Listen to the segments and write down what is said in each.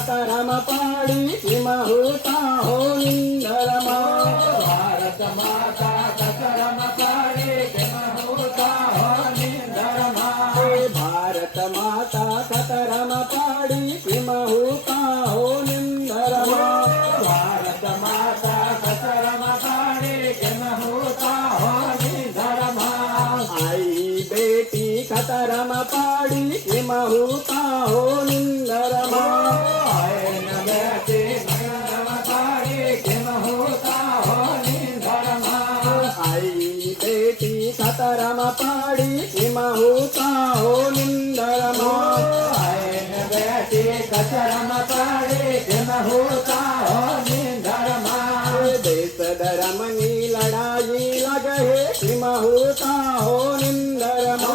खतरम पाड़ी किमं होता हो निंदरमा। भारत माता खतरम पाड़ी किमं होता हो निंदरमा। भारत माता खतरम पाड़ी किमं होता हो निंदरमा। भारत माता खतरम पाड़ी किमं होता हो निंदरमा। आई बेटी खतरम पाड़ी किमं होता हो निंदरमा। आयन बेटी खतरम पाड़ी किमं होता हो निंदरमा। आई बेटी खतरम पाड़ी किमं होता हो निंदरमा। आयन बेटी खतरम पाड़ी किमं होता हो निंदरमा। देश धर्म की लड़ाई लगे किमं होता हो निंदरमा।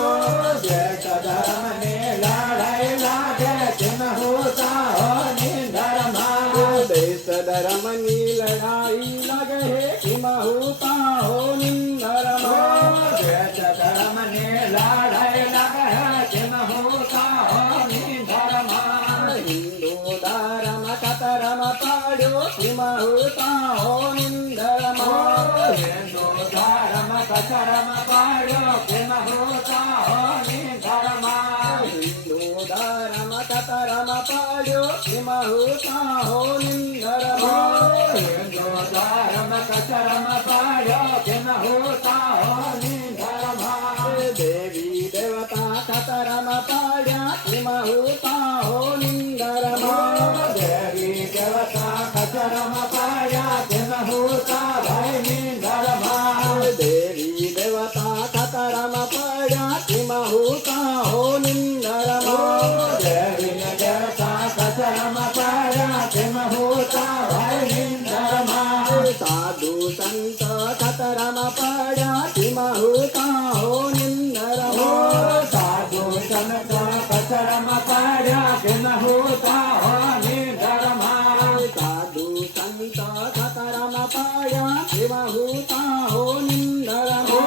देश धर्म ने लड़ाई लागे किमं होता हो निंदरमा। देश धर्म की लड़ाई लगे किमं होता हो निंदरमा। देश धर्म ने लड़ाई लागे किमं होता हो निंदरमा। हिंदू धर्म खतरम पाड़ो किमं होता हो निंदरमा। हिंदू धर्म खतरम पाड़ो किमं होता हो निंदरमा। हिंदू धर्म खतरम पाड़ो किमं होता हो निंदरमा। हिंदू धर्म खतरम पाड़ो किमं होता हो निंदरमा। देवी देवता खतरम पाड्या किमं होता हो निंदरमा। देवी देवता खतरम पाड्या किमं होता भाई निंदरमा। देवी देवता खतरम पाड्या किमं होता हो निंदरमा। देवी देवता खतरम पाड्या किमं होता भाई निंदरमा। साधु संत खतरम पाड्या किमं होता हो निंदरमा। साधु संत खतरम पाड्या किमं होता हो निंदरमा। साधु संत खतरम पाड्या किमं होता हो निंदरमा।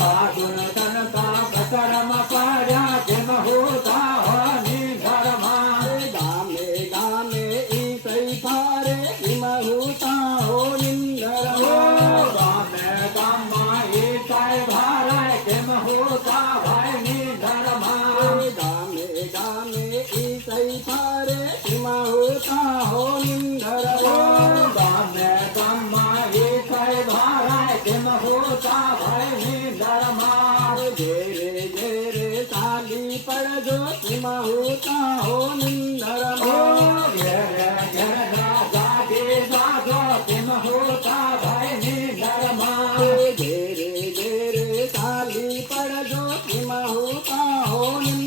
साधु संत खतरम पाड्या किमं होता हो निंदरमा। गामे गामे ईसई फारे किमं होता हो निंदरमा। गामे गामा ईसाई भारे किमं होता भाई निंदरमा। गामे गामे ईसई फारे किमं होता हो निंदरमा। गामे गामा ईसाई भारे किमं होता भाई निंदरमा। घेरे घेरे साली पड़जो किमं होता हो निंदरमा। घेरे घेरे जागे जागो किमं होता